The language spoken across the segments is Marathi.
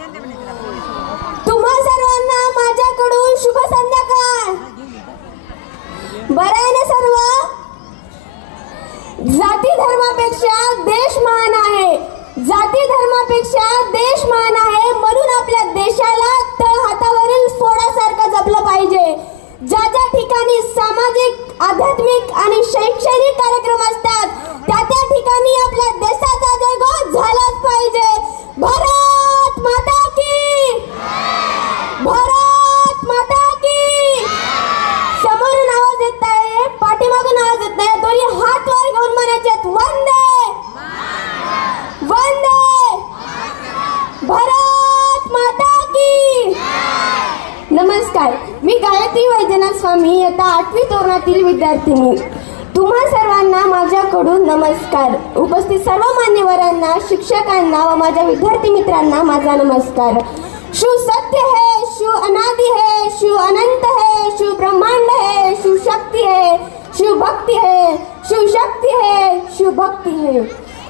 तुम्हा सर्वांना माझ्याकडून शुभ संध्याकाळ. बरं आहे ना सर्व? जाती धर्मापेक्षा देश महान आहे. जाती धर्मापेक्षा देश महान आहे. म्हणून आपल्या देशाला तळहातावरील फोडासारखं जपलं पाहिजे. ज्या ज्या ठिकाणी सामाजिक, आध्यात्मिक आणि शैक्षणिक कार्यक्रम असतात त्या त्या ठिकाणी आपल्या देशाचा जयघोष झालाच पाहिजे. भारत माता की, भारत माता की. समोरून आवाज येत आहे, पाठीमागून आवाज येत नाही. दोन्ही हात वर घेऊन म्हणायचे वंदे वंदे भारत माता की. नमस्कार, मी गायत्री वैद्यनाथ स्वामी, इयत्ता 8वी तोरणातील विद्यार्थिनी. तुम्हा सर्वांना माझ्याकडून नमस्कार. उपस्थित सर्व मान्यवरांना, शिक्षकांना व माझ्या विद्यार्थी मित्रांना माझा नमस्कार. शिव सत्य है, शिव अनादि है, शिव अनंत है, शिव ब्रह्मांड है, शिव शक्ति है, शिव भक्ति है, शिव शक्ति है, शिव भक्ति है.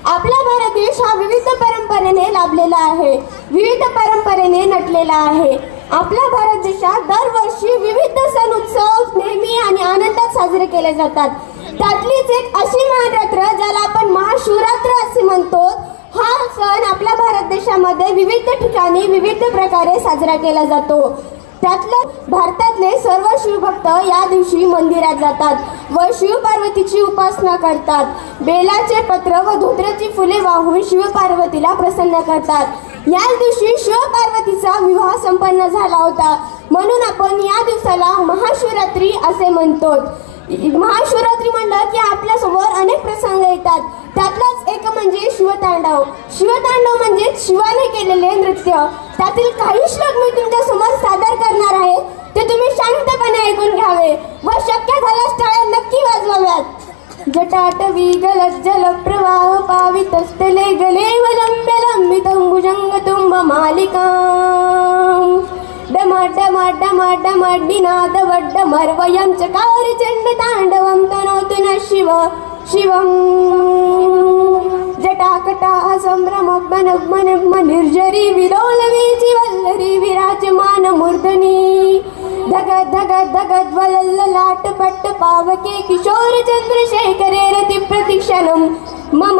आपला भारत देश हा विविध परंपरेने लाभलेला आहे, विविध परंपरेने नटलेला आहे. आपल्या भारत देशात दरवर्षी विविध सण उत्सव नेहमी आणि आनंदात साजरे केले जातात. त्यातलीच एक अशी महारात्र ज्याला आपण महाशिवरात्र असे म्हणतो. हा सण आपल्या भारत देशामध्ये विविध ठिकाणी विविध प्रकारे साजरा केला जातो. त्यातलं भारतातले सर्व शिवभक्त या दिवशी मंदिरात जातात व शिव पार्वतीची उपासना करतात. बेलाचे पत्र व धोत्र्याची फुले वाहून शिव पार्वतीला प्रसन्न करतात. याच दिवशी शिव पार्वतीचा विवाह संपन्न झाला होता, म्हणून आपण या दिवसाला महाशिवरात्री असे म्हणतो. महाशिवरात्री म्हणलं की आपल्यासमोर अनेक प्रसंग येतात. त्यातलाच एक म्हणजे शिवतांडव. शिवतांडव म्हणजे शिवाने केलेले नृत्य. त्यातील काही श्लोक मी तुमच्या समोर सादर करणार आहे, ते तुम्ही शांतपणे ऐकून घ्यावे व शक्य झाल्यास टाळ्या नक्की वाजवाव्यात. जटाटवी गलज्जल प्रवाह पावितस्थले गले वलंब्य लंबितं भुजंग तुंब मालिका डम डम डम डम डिनाद वड्डमर्वयं चकार चंड तांडवं तनोतु न शिव शिवं. जटाकटा संभ्रमग्न निर्जरी विलोलवीची वल्लरी विराजमान मूर्धनी धगद धगद धगद वलल्ललाट पट्ट पावके किशोर चंद्रशेखरे रति प्रतीक्षणं मम.